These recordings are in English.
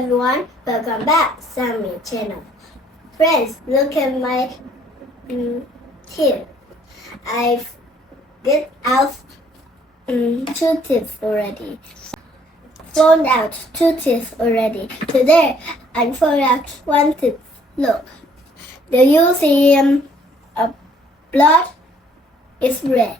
everyone, welcome back Samie channel. Friends, look at my teeth. I've get out 2 teeth already. Found out 2 teeth already. Today I found out 1 tooth. Look, do you see a blood? It's red.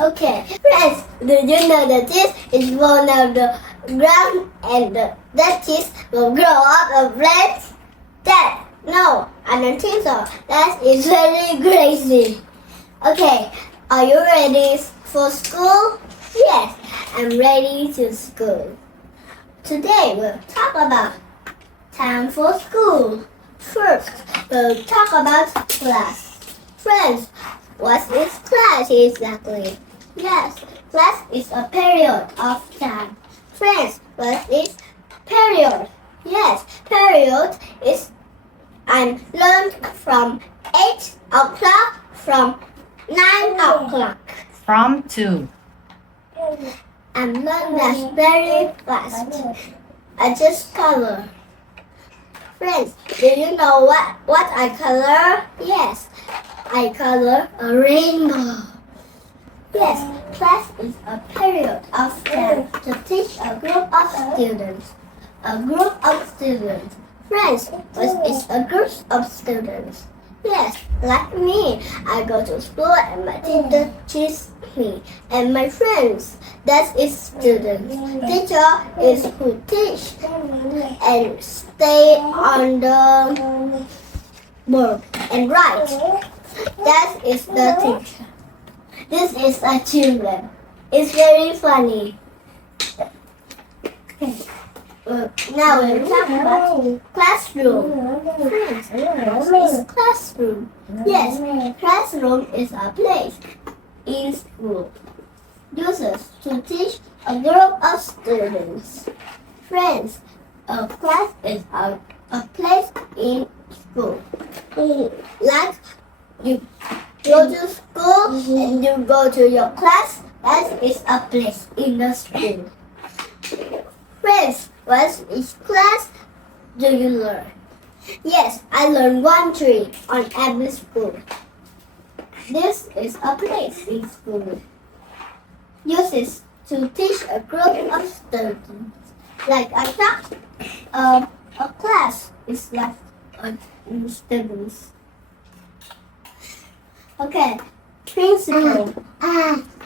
Okay, friends, do you know the teeth is born out of the ground and that teeth will grow up a red? That? No, I don't think so. That is very crazy. Okay, are you ready for school? Yes, I'm ready to school. Today we'll talk about time for school. First, we'll talk about class. Friends, what is class exactly? Yes, class is a period of time. Friends, what is period? Yes, period is I'm learned from 8 o'clock from 9 o'clock. From 2. I'm learned that very fast. I just color. Friends, do you know what I color? Yes, I color a rainbow. Yes, class is a period of time to teach a group of students. A group of students. Friends, what is a group of students? Yes, like me. I go to school and my teacher teaches me. And my friends, that is students. Teacher is who teach and stay on the board and write. That is the teacher. This is a children. It's very funny. Okay. Now we'll talk about classroom. Friends, what is classroom? Yes, classroom is a place in school used to teach a group of students. Friends, a class is a place in school. Like you go to school and you go to your class, that is a place in the school. Friends, what is class do you learn? Yes, I learn 1 tree on every school. This is a place in school. Uses to teach a group of students. Like I thought, a class is like students. Okay, principal.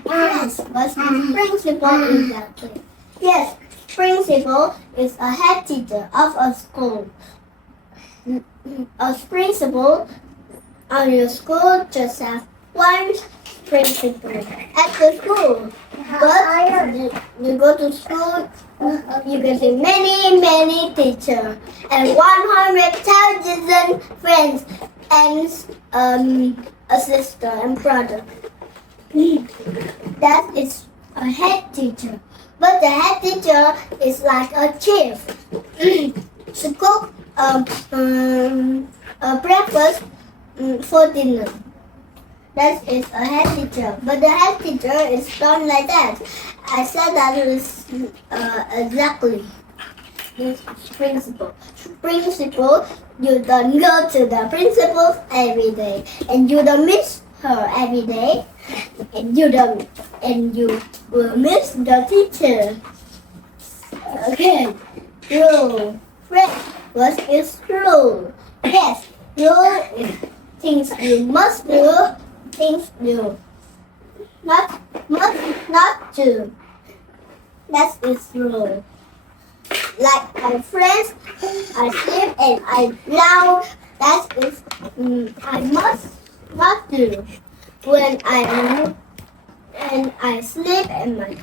Yes, what's principal exactly? Yes, principal is a head teacher of a school. A principal on your school just have 1 principal at the school. But you go to school, you can see many teachers and 100,000 friends and a sister and brother. That is a head teacher. But the head teacher is like a chef. She cook a breakfast for dinner. That is a head teacher. But the head teacher is done like that. I said that is exactly. This is principal. Principal, you don't go to the principal every day, and you don't miss her every day, and you will miss the teacher. Okay, rule. Friends, what is rule? Yes, rule is things you must do, things you must not do. That is rule. Like my friends, I sleep and I now that is I must not do. When I sleep and my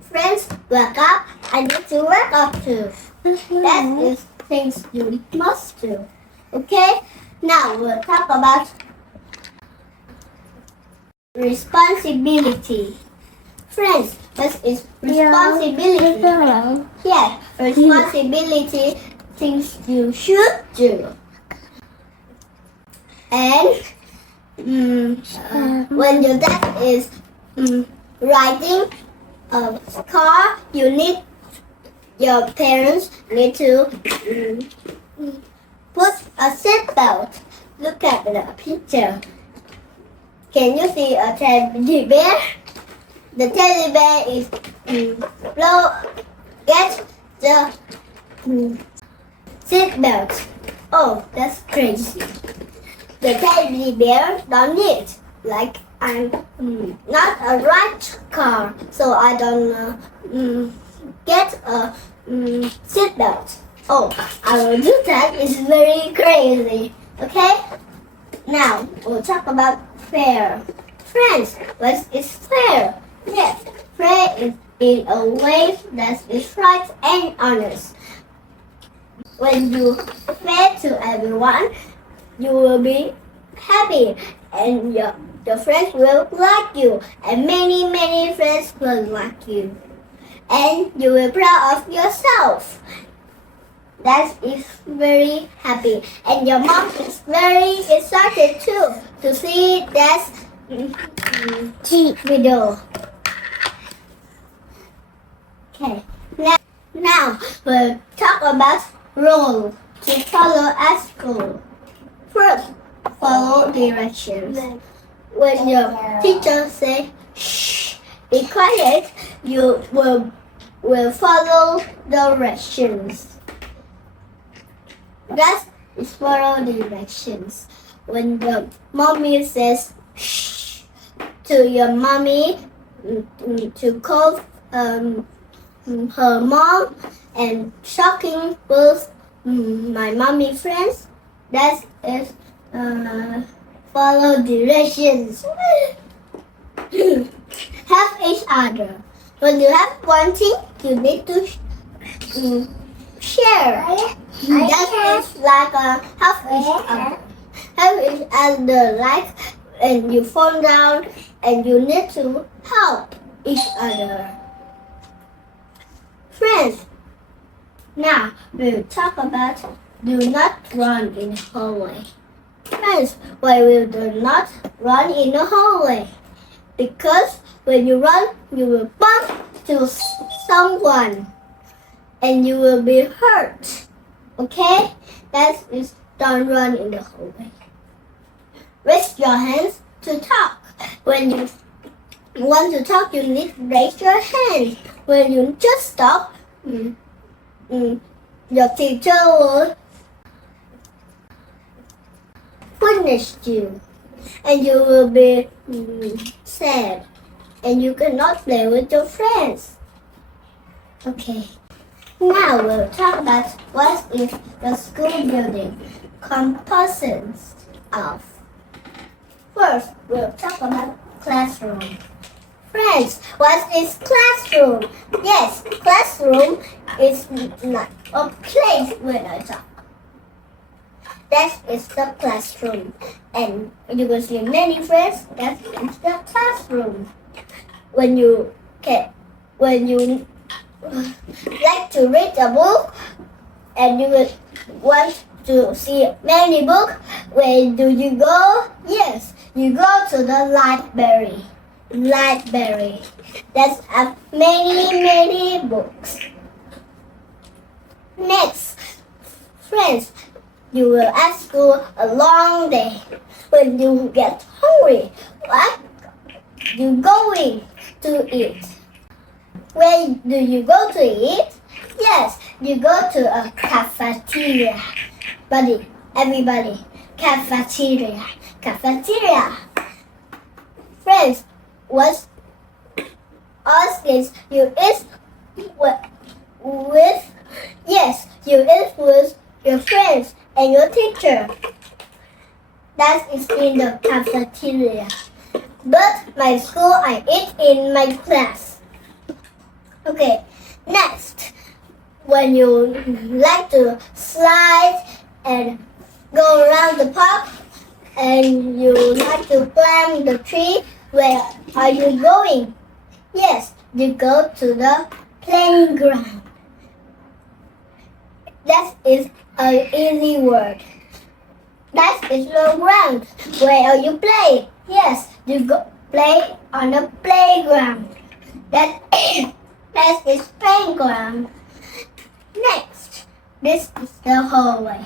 friends wake up, I need to wake up too. That is things you must do. Okay? Now we'll talk about responsibility. Friends, what is responsibility? Yes, responsibility, things you should do. And when your dad is writing a car, your parents need to put a seat belt. Look at the picture. Can you see a teddy bear? The teddy bear is get the seat belt. Oh, that's crazy. The teddy bear don't need. Like I'm not a right car, so I don't get a seat belt. Oh, I will do that. It's very crazy. Okay? Now we'll talk about fair. Friends, what is fair? Yes, fair is in a way that is right and honest. When you fair to everyone, you will be happy and your friends will like you, and many friends will like you, and you will be proud of yourself. That is very happy, and your mom is very excited too to see that video. Okay, now we'll talk about rule to follow at school. First, follow directions. When your teacher says shh, be quiet, you will follow directions. That is follow directions. When the mommy says shh to your mommy to call her mom and shocking both my mommy friends, that is follow directions. Help each other. When you have one thing, you need to share. That is like help each other. Help each other, like when you fall down and you need to help each other. Friends, now we'll talk about do not run in the hallway. Friends, why will do not run in the hallway? Because when you run, you will bump to someone and you will be hurt. Okay? That is don't run in the hallway. Raise your hands to talk. When you want to talk, you need to raise your hands. When you just talk, your teacher will punish you and you will be sad and you cannot play with your friends. Okay, now we'll talk about what is the school building composed of. First, we'll talk about classroom. Friends, what is classroom? Yes, classroom is not a place where I talk. That is the classroom, and you will see many friends. That is the classroom. When you like to read a book, and you will want to see many books, where do you go? Yes, you go to the library. Library. That's many books. Next, friends, you will at school a long day. When you get hungry, what you going to eat? Where do you go to eat? Yes, you go to a cafeteria. Everybody, cafeteria. Friends, what else is you eat with? Yes, you eat with your friends and your teacher. That is in the cafeteria. But my school, I eat in my class. Okay, next, when you like to slide and go around the park and you like to climb the tree, where are you going? Yes, you go to the playground. That is an easy word. That is the ground. Where are you playing? Yes, you go play on the playground. That is playground. Next, this is the hallway.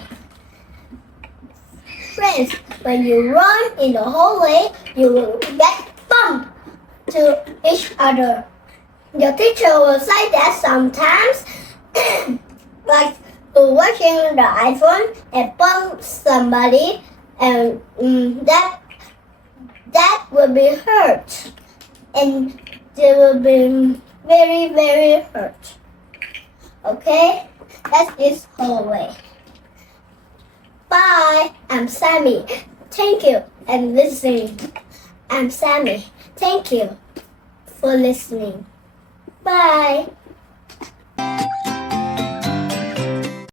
Friends, when you run in the hallway, you will get bumped to each other. Your teacher will say that sometimes, like watching the iPhone and bump somebody, and that will be hurt, and they will be very, very hurt. Okay, that is hallway. Bye. I'm Samie. Thank you and listening. I'm Samie. Thank you for listening. Bye.